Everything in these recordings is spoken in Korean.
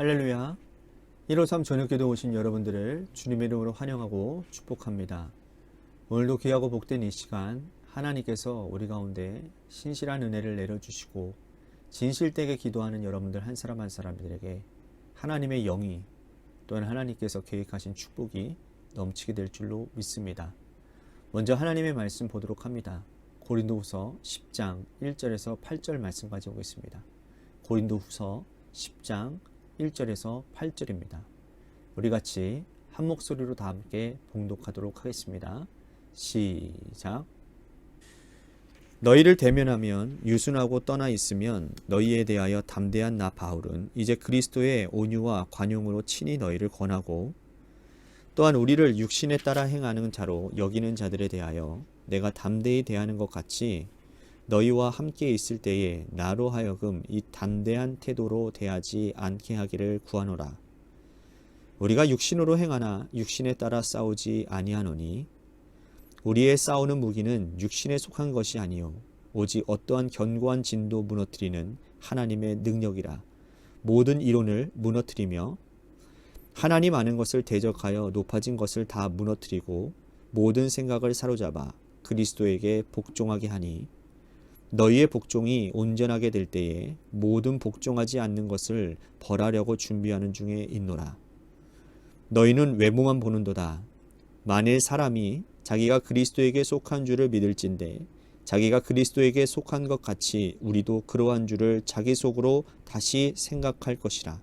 할렐루야. 153 저녁기도 오신 여러분들을 주님의 이름으로 환영하고 축복합니다. 오늘도 귀하고 복된 이 시간 하나님께서 우리 가운데 신실한 은혜를 내려주시고 진실되게 기도하는 여러분들 한 사람 한 사람들에게 하나님의 영이 또한 하나님께서 계획하신 축복이 넘치게 될 줄로 믿습니다. 먼저 하나님의 말씀 보도록 합니다. 고린도후서 10장 1절에서 8절 말씀까지 오겠습니다. 고린도후서 10장 1절에서 8절입니다. 우리 같이 한 목소리로 다 함께 봉독하도록 하겠습니다. 시작. 너희를 대면하면 유순하고 떠나 있으면 너희에 대하여 담대한 나 바울은 이제 그리스도의 온유와 관용으로 친히 너희를 권하고 또한 우리를 육신에 따라 행하는 자로 여기는 자들에 대하여 내가 담대히 대하는 것 같이 너희와 함께 있을 때에 나로 하여금 이 담대한 태도로 대하지 않게 하기를 구하노라. 우리가 육신으로 행하나 육신에 따라 싸우지 아니하노니 우리의 싸우는 무기는 육신에 속한 것이 아니요 오직 어떠한 견고한 진도 무너뜨리는 하나님의 능력이라. 모든 이론을 무너뜨리며 하나님 아는 것을 대적하여 높아진 것을 다 무너뜨리고 모든 생각을 사로잡아 그리스도에게 복종하게 하니 너희의 복종이 온전하게 될 때에 모든 복종하지 않는 것을 벌하려고 준비하는 중에 있노라. 너희는 외모만 보는도다. 만일 사람이 자기가 그리스도에게 속한 줄을 믿을진대 자기가 그리스도에게 속한 것 같이 우리도 그러한 줄을 자기 속으로 다시 생각할 것이라.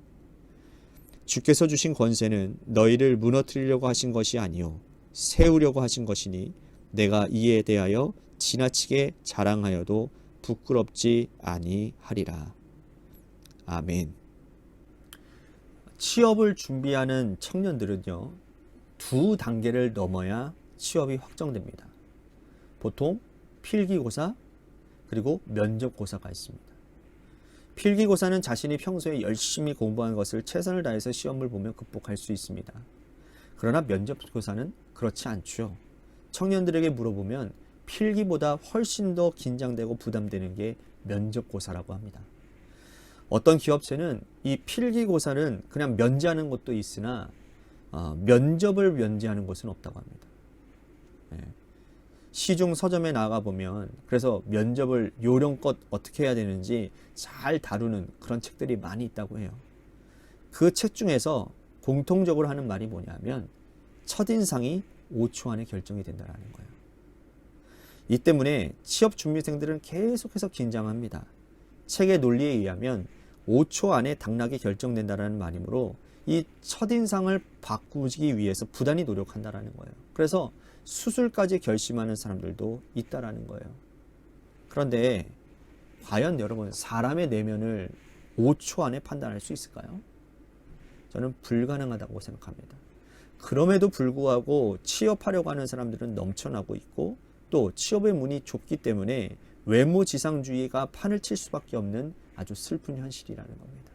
주께서 주신 권세는 너희를 무너뜨리려고 하신 것이 아니요 세우려고 하신 것이니 내가 이에 대하여 지나치게 자랑하여도 부끄럽지 아니하리라. 아멘. 취업을 준비하는 청년들은요, 두 단계를 넘어야 취업이 확정됩니다. 보통 필기고사 그리고 면접고사가 있습니다. 필기고사는 자신이 평소에 열심히 공부한 것을 최선을 다해서 시험을 보며 극복할 수 있습니다. 그러나 면접고사는 그렇지 않죠. 청년들에게 물어보면 필기보다 훨씬 더 긴장되고 부담되는 게 면접고사라고 합니다. 어떤 기업체는 이 필기고사는 그냥 면제하는 것도 있으나 면접을 면제하는 것은 없다고 합니다. 시중 서점에 나가보면 그래서 면접을 요령껏 어떻게 해야 되는지 잘 다루는 그런 책들이 많이 있다고 해요. 그 책 중에서 공통적으로 하는 말이 뭐냐면 첫인상이 5초 안에 결정이 된다는 거예요. 이 때문에 취업 준비생들은 계속해서 긴장합니다. 책의 논리에 의하면 5초 안에 당락이 결정된다는 말이므로 이 첫인상을 바꾸기 위해서 부단히 노력한다는 거예요. 그래서 수술까지 결심하는 사람들도 있다는 거예요. 그런데 과연 여러분 사람의 내면을 5초 안에 판단할 수 있을까요? 저는 불가능하다고 생각합니다. 그럼에도 불구하고 취업하려고 하는 사람들은 넘쳐나고 있고 또 취업의 문이 좁기 때문에 외모지상주의가 판을 칠 수밖에 없는 아주 슬픈 현실이라는 겁니다.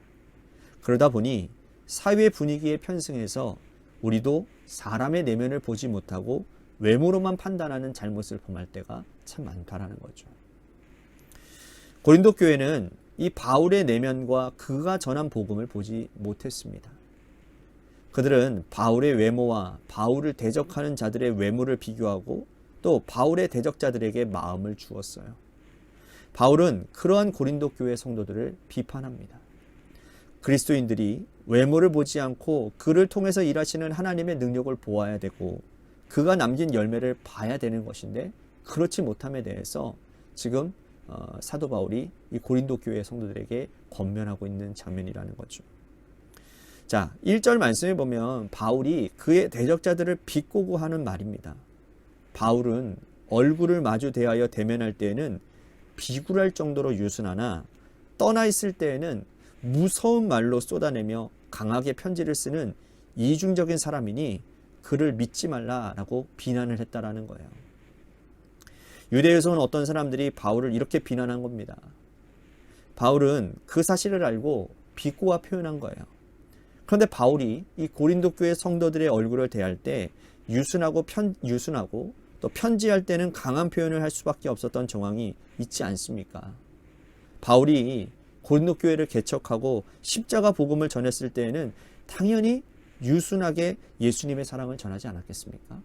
그러다 보니 사회 분위기에 편승해서 우리도 사람의 내면을 보지 못하고 외모로만 판단하는 잘못을 범할 때가 참 많다라는 거죠. 고린도 교회는 이 바울의 내면과 그가 전한 복음을 보지 못했습니다. 그들은 바울의 외모와 바울을 대적하는 자들의 외모를 비교하고 또 바울의 대적자들에게 마음을 주었어요. 바울은 그러한 고린도 교회 성도들을 비판합니다. 그리스도인들이 외모를 보지 않고 그를 통해서 일하시는 하나님의 능력을 보아야 되고 그가 남긴 열매를 봐야 되는 것인데 그렇지 못함에 대해서 지금 사도 바울이 이 고린도 교회 성도들에게 권면하고 있는 장면이라는 거죠. 자, 1절 말씀에 보면 바울이 그의 대적자들을 비꼬고 하는 말입니다. 바울은 얼굴을 마주 대하여 대면할 때에는 비굴할 정도로 유순하나 떠나 있을 때에는 무서운 말로 쏟아내며 강하게 편지를 쓰는 이중적인 사람이니 그를 믿지 말라라고 비난을 했다라는 거예요. 유대에서는 어떤 사람들이 바울을 이렇게 비난한 겁니다. 바울은 그 사실을 알고 비꼬아 표현한 거예요. 그런데 바울이 이 고린도 교회 성도들의 얼굴을 대할 때 유순하고 또 편지할 때는 강한 표현을 할 수밖에 없었던 정황이 있지 않습니까? 바울이 고린도 교회를 개척하고 십자가 복음을 전했을 때에는 당연히 유순하게 예수님의 사랑을 전하지 않았겠습니까?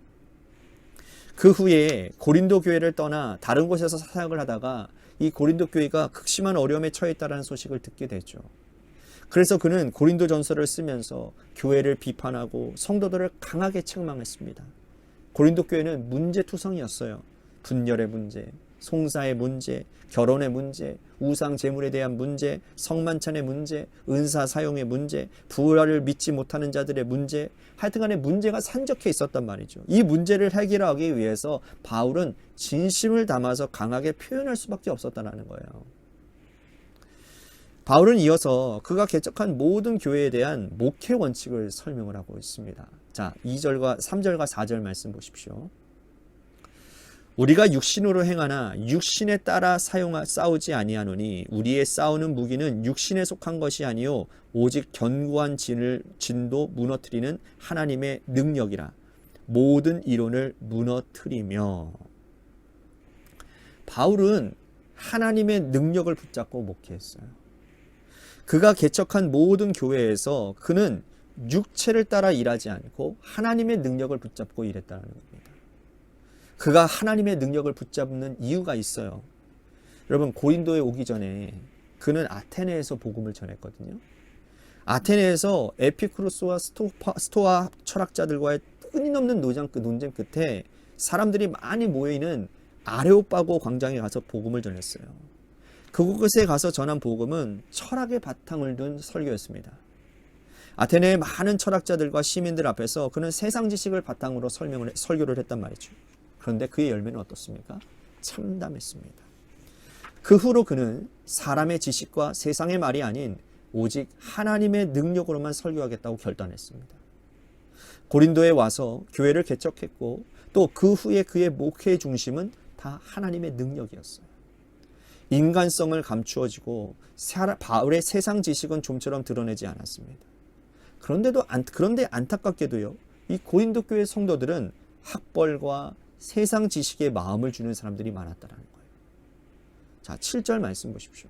그 후에 고린도 교회를 떠나 다른 곳에서 사역을 하다가 이 고린도 교회가 극심한 어려움에 처해 있다는 소식을 듣게 되죠. 그래서 그는 고린도 전서를 쓰면서 교회를 비판하고 성도들을 강하게 책망했습니다. 고린도 교회는 문제투성이었어요. 분열의 문제, 송사의 문제, 결혼의 문제, 우상 제물에 대한 문제, 성만찬의 문제, 은사 사용의 문제, 부활을 믿지 못하는 자들의 문제, 하여튼간에 문제가 산적해 있었단 말이죠. 이 문제를 해결하기 위해서 바울은 진심을 담아서 강하게 표현할 수밖에 없었다는 거예요. 바울은 이어서 그가 개척한 모든 교회에 대한 목회 원칙을 설명을 하고 있습니다. 자, 2절과 3절과 4절 말씀 보십시오. 우리가 육신으로 행하나 육신에 따라 싸우지 아니하노니 우리의 싸우는 무기는 육신에 속한 것이 아니요 오직 견고한 진도 무너뜨리는 하나님의 능력이라. 모든 이론을 무너뜨리며. 바울은 하나님의 능력을 붙잡고 목회했어요. 그가 개척한 모든 교회에서 그는 육체를 따라 일하지 않고 하나님의 능력을 붙잡고 일했다는 겁니다. 그가 하나님의 능력을 붙잡는 이유가 있어요. 여러분, 고린도에 오기 전에 그는 아테네에서 복음을 전했거든요. 아테네에서 에피쿠로스와 스토아 철학자들과의 끊임없는 논쟁 끝에 사람들이 많이 모여있는 아레오파고 광장에 가서 복음을 전했어요. 그곳에 가서 전한 복음은 철학의 바탕을 둔 설교였습니다. 아테네의 많은 철학자들과 시민들 앞에서 그는 세상 지식을 바탕으로 설교를 했단 말이죠. 그런데 그의 열매는 어떻습니까? 참담했습니다. 그 후로 그는 사람의 지식과 세상의 말이 아닌 오직 하나님의 능력으로만 설교하겠다고 결단했습니다. 고린도에 와서 교회를 개척했고 또 그 후에 그의 목회의 중심은 다 하나님의 능력이었어요. 인간성을 감추어지고 바울의 세상 지식은 좀처럼 드러내지 않았습니다. 그런데 안타깝게도요, 이 고린도 교회 성도들은 학벌과 세상 지식에 마음을 주는 사람들이 많았다는 거예요. 자, 7절 말씀 보십시오.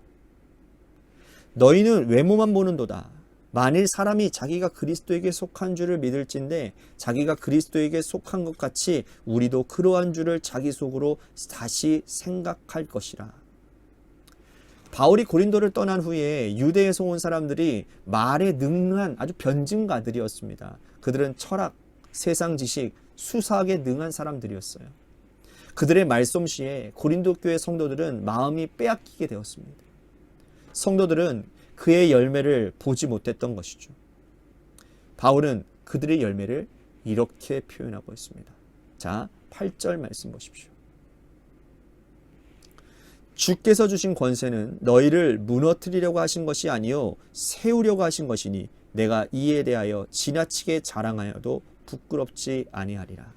너희는 외모만 보는도다. 만일 사람이 자기가 그리스도에게 속한 줄을 믿을진데 자기가 그리스도에게 속한 것 같이 우리도 그러한 줄을 자기 속으로 다시 생각할 것이라. 바울이 고린도를 떠난 후에 유대에서 온 사람들이 말에 능한 아주 변증가들이었습니다. 그들은 철학, 세상 지식, 수사학에 능한 사람들이었어요. 그들의 말솜씨에 고린도 교회 성도들은 마음이 빼앗기게 되었습니다. 성도들은 그의 열매를 보지 못했던 것이죠. 바울은 그들의 열매를 이렇게 표현하고 있습니다. 자, 8절 말씀 보십시오. 주께서 주신 권세는 너희를 무너뜨리려고 하신 것이 아니요 세우려고 하신 것이니 내가 이에 대하여 지나치게 자랑하여도 부끄럽지 아니하리라.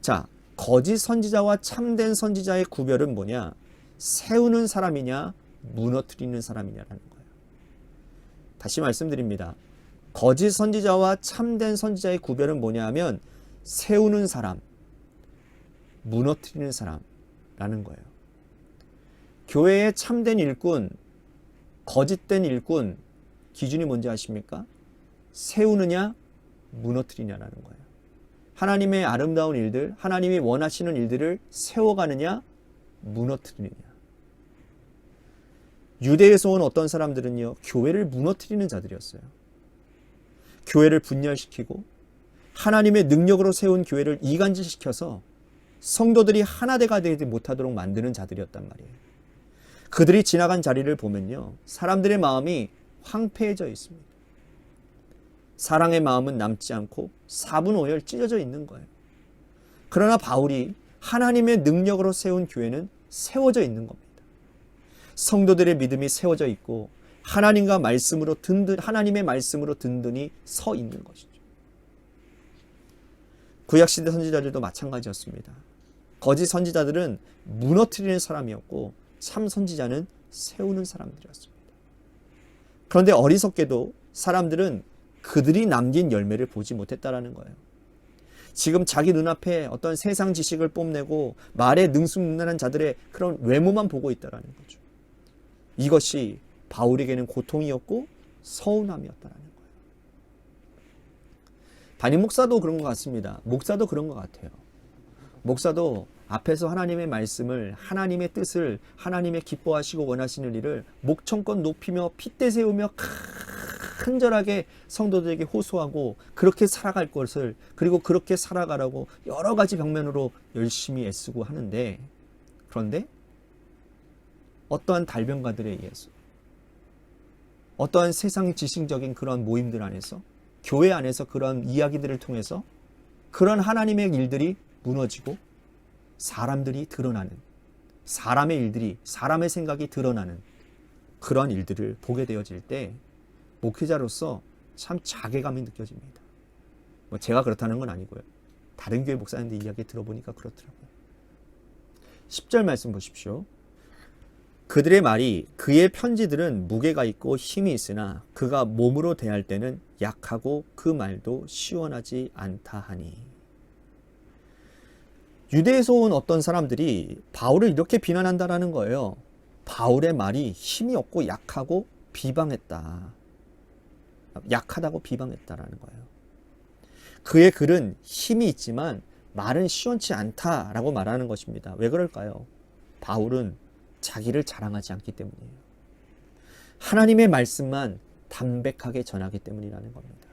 자, 거짓 선지자와 참된 선지자의 구별은 뭐냐? 세우는 사람이냐 무너뜨리는 사람이냐라는 거예요. 다시 말씀드립니다. 거짓 선지자와 참된 선지자의 구별은 뭐냐 하면 세우는 사람, 무너뜨리는 사람라는 거예요. 교회의 참된 일꾼, 거짓된 일꾼 기준이 뭔지 아십니까? 세우느냐 무너뜨리냐라는 거예요. 하나님의 아름다운 일들, 하나님이 원하시는 일들을 세워가느냐 무너뜨리느냐. 유대에서 온 어떤 사람들은요, 교회를 무너뜨리는 자들이었어요. 교회를 분열시키고 하나님의 능력으로 세운 교회를 이간질시켜서 성도들이 하나되가 되지 못하도록 만드는 자들이었단 말이에요. 그들이 지나간 자리를 보면요, 사람들의 마음이 황폐해져 있습니다. 사랑의 마음은 남지 않고 사분오열 찢어져 있는 거예요. 그러나 바울이 하나님의 능력으로 세운 교회는 세워져 있는 겁니다. 성도들의 믿음이 세워져 있고 하나님의 말씀으로 든든히 서 있는 것이죠. 구약시대 선지자들도 마찬가지였습니다. 거짓 선지자들은 무너뜨리는 사람이었고 참 선지자는 세우는 사람들이었습니다. 그런데 어리석게도 사람들은 그들이 남긴 열매를 보지 못했다라는 거예요. 지금 자기 눈앞에 어떤 세상 지식을 뽐내고 말에 능숙능란한 자들의 그런 외모만 보고 있다라는 거죠. 이것이 바울에게는 고통이었고 서운함이었다라는 거예요. 담임 목사도 그런 것 같습니다. 목사도 그런 것 같아요. 목사도 앞에서 하나님의 말씀을, 하나님의 뜻을, 하나님의 기뻐하시고 원하시는 일을 목청껏 높이며 핏대 세우며 간절하게 성도들에게 호소하고 그렇게 살아갈 것을, 그리고 그렇게 살아가라고 여러 가지 방면으로 열심히 애쓰고 하는데, 그런데 어떠한 달변가들에 의해서, 어떠한 세상 지식적인 그런 모임들 안에서, 교회 안에서 그런 이야기들을 통해서 그런 하나님의 일들이 무너지고 사람들이 드러나는, 사람의 일들이, 사람의 생각이 드러나는 그런 일들을 보게 되어질 때 목회자로서 참 자괴감이 느껴집니다. 뭐 제가 그렇다는 건 아니고요. 다른 교회 목사님들 이야기 들어보니까 그렇더라고요. 10절 말씀 보십시오. 그들의 말이, 그의 편지들은 무게가 있고 힘이 있으나 그가 몸으로 대할 때는 약하고 그 말도 시원하지 않다 하니. 유대에서 온 어떤 사람들이 바울을 이렇게 비난한다라는 거예요. 바울의 말이 힘이 없고 약하고 비방했다. 약하다고 비방했다라는 거예요. 그의 글은 힘이 있지만 말은 시원치 않다라고 말하는 것입니다. 왜 그럴까요? 바울은 자기를 자랑하지 않기 때문이에요. 하나님의 말씀만 담백하게 전하기 때문이라는 겁니다.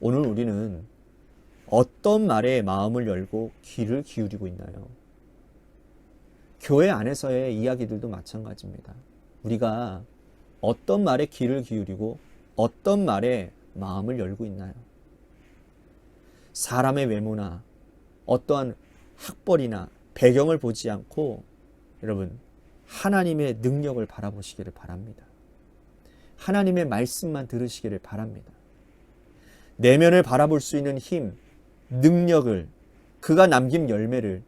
오늘 우리는 어떤 말에 마음을 열고 귀를 기울이고 있나요? 교회 안에서의 이야기들도 마찬가지입니다. 우리가 어떤 말에 귀를 기울이고 어떤 말에 마음을 열고 있나요? 사람의 외모나 어떠한 학벌이나 배경을 보지 않고 여러분, 하나님의 능력을 바라보시기를 바랍니다. 하나님의 말씀만 들으시기를 바랍니다. 내면을 바라볼 수 있는 힘, 능력을, 그가 남긴 열매를,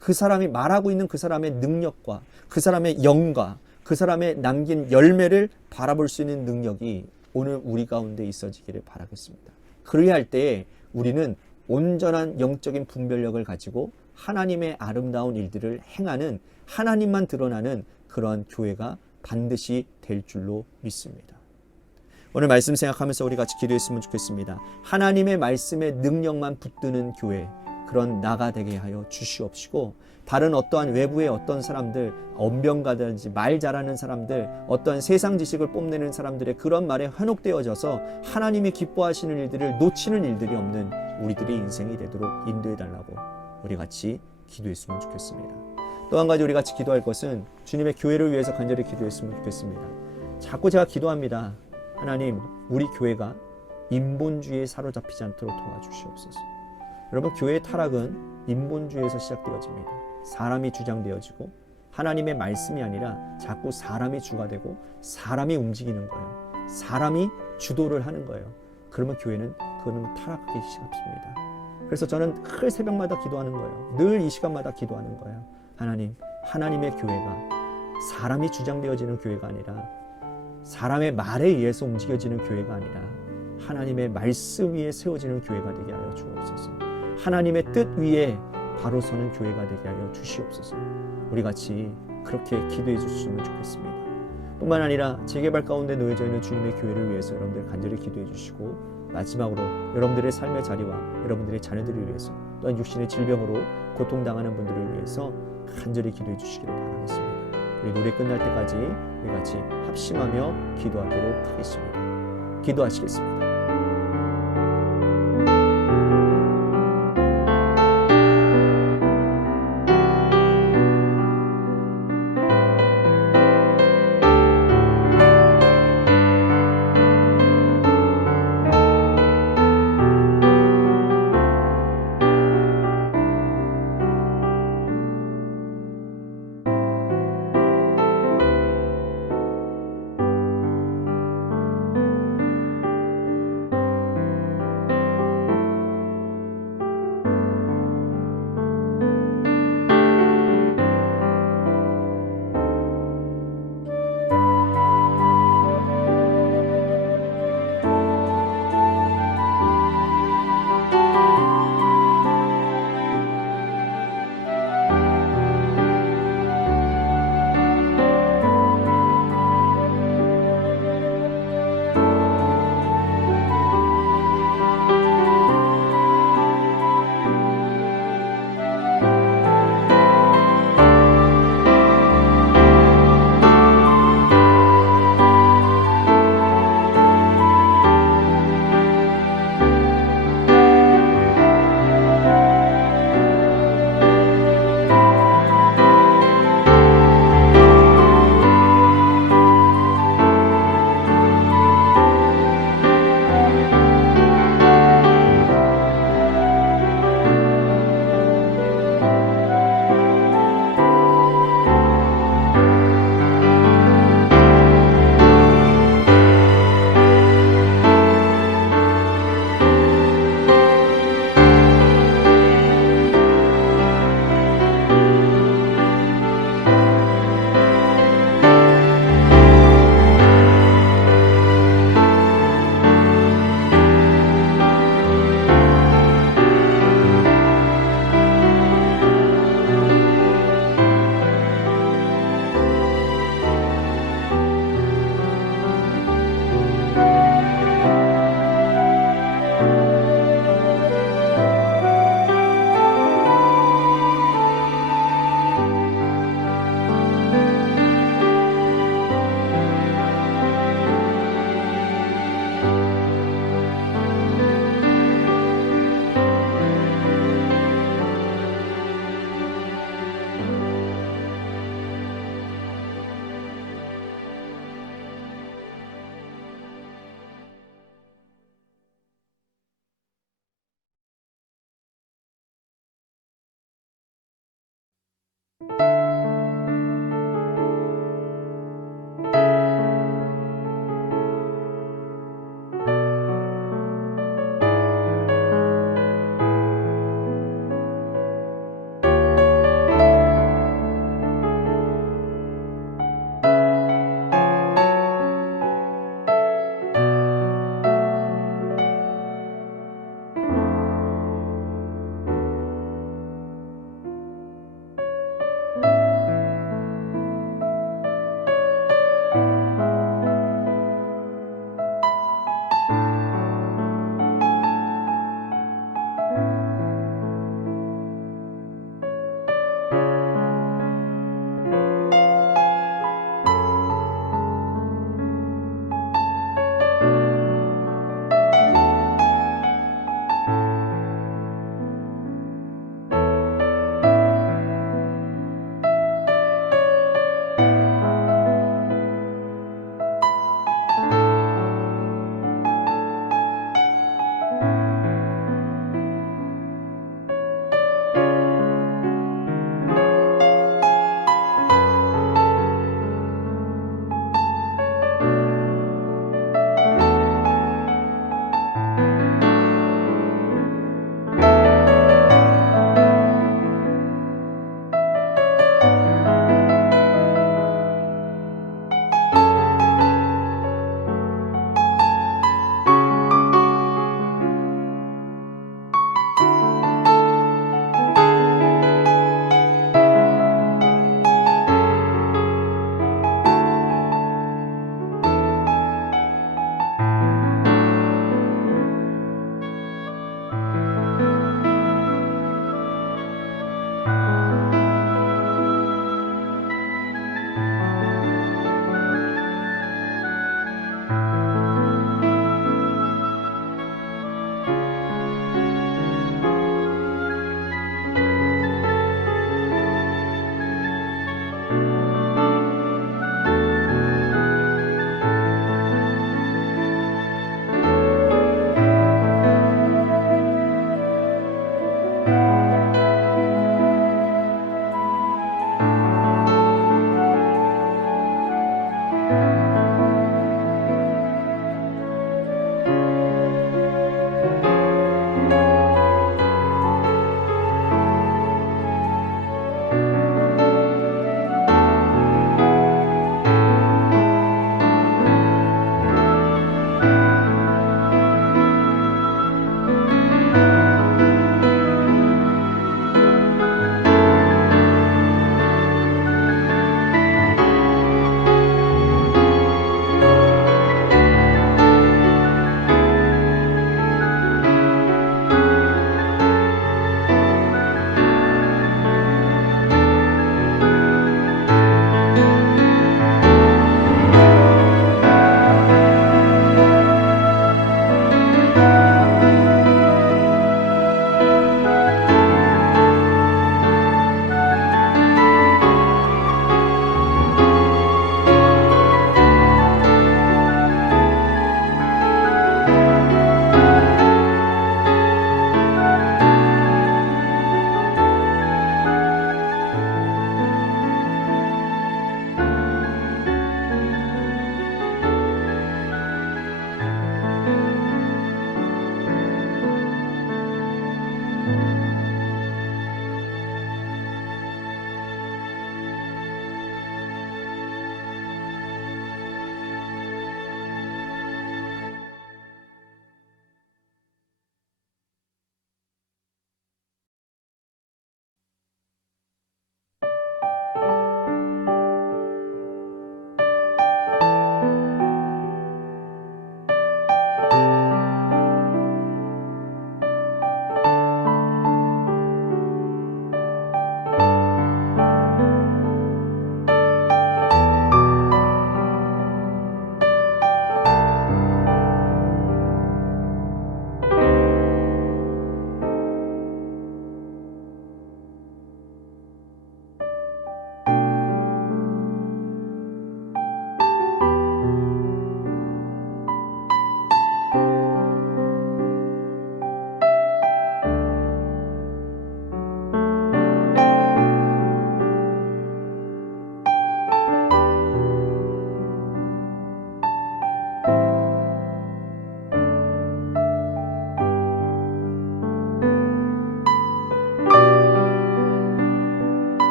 그 사람이 말하고 있는 그 사람의 능력과 그 사람의 영과 그 사람의 남긴 열매를 바라볼 수 있는 능력이 오늘 우리 가운데 있어지기를 바라겠습니다. 그리할 때에 우리는 온전한 영적인 분별력을 가지고 하나님의 아름다운 일들을 행하는, 하나님만 드러나는 그런 교회가 반드시 될 줄로 믿습니다. 오늘 말씀 생각하면서 우리 같이 기도했으면 좋겠습니다. 하나님의 말씀의 능력만 붙드는 교회, 그런 나가 되게 하여 주시옵시고, 다른 어떠한 외부의 어떤 사람들, 언변가든지 말 잘하는 사람들, 어떠한 세상 지식을 뽐내는 사람들의 그런 말에 현혹되어져서 하나님이 기뻐하시는 일들을 놓치는 일들이 없는 우리들의 인생이 되도록 인도해달라고 우리 같이 기도했으면 좋겠습니다. 또 한 가지 우리 같이 기도할 것은 주님의 교회를 위해서 간절히 기도했으면 좋겠습니다. 자꾸 제가 기도합니다. 하나님, 우리 교회가 인본주의에 사로잡히지 않도록 도와주시옵소서. 여러분, 교회의 타락은 인본주의에서 시작되어집니다. 사람이 주장되어지고 하나님의 말씀이 아니라 자꾸 사람이 주가 되고 사람이 움직이는 거예요. 사람이 주도를 하는 거예요. 그러면 교회는 그거는 타락하기 시작합니다. 그래서 저는 늘 새벽마다 기도하는 거예요. 늘 이 시간마다 기도하는 거예요. 하나님, 하나님의 교회가 사람이 주장되어지는 교회가 아니라, 사람의 말에 의해서 움직여지는 교회가 아니라 하나님의 말씀 위에 세워지는 교회가 되게 하여 주옵소서. 하나님의 뜻 위에 바로 서는 교회가 되게 하여 주시옵소서. 우리 같이 그렇게 기도해 주셨으면 좋겠습니다. 뿐만 아니라 재개발 가운데 놓여져 있는 주님의 교회를 위해서 여러분들 간절히 기도해 주시고, 마지막으로 여러분들의 삶의 자리와 여러분들의 자녀들을 위해서, 또한 육신의 질병으로 고통당하는 분들을 위해서 간절히 기도해 주시기를 바라겠습니다. 우리 노래 끝날 때까지 우리 같이 합심하며 기도하도록 하겠습니다. 기도하시겠습니다.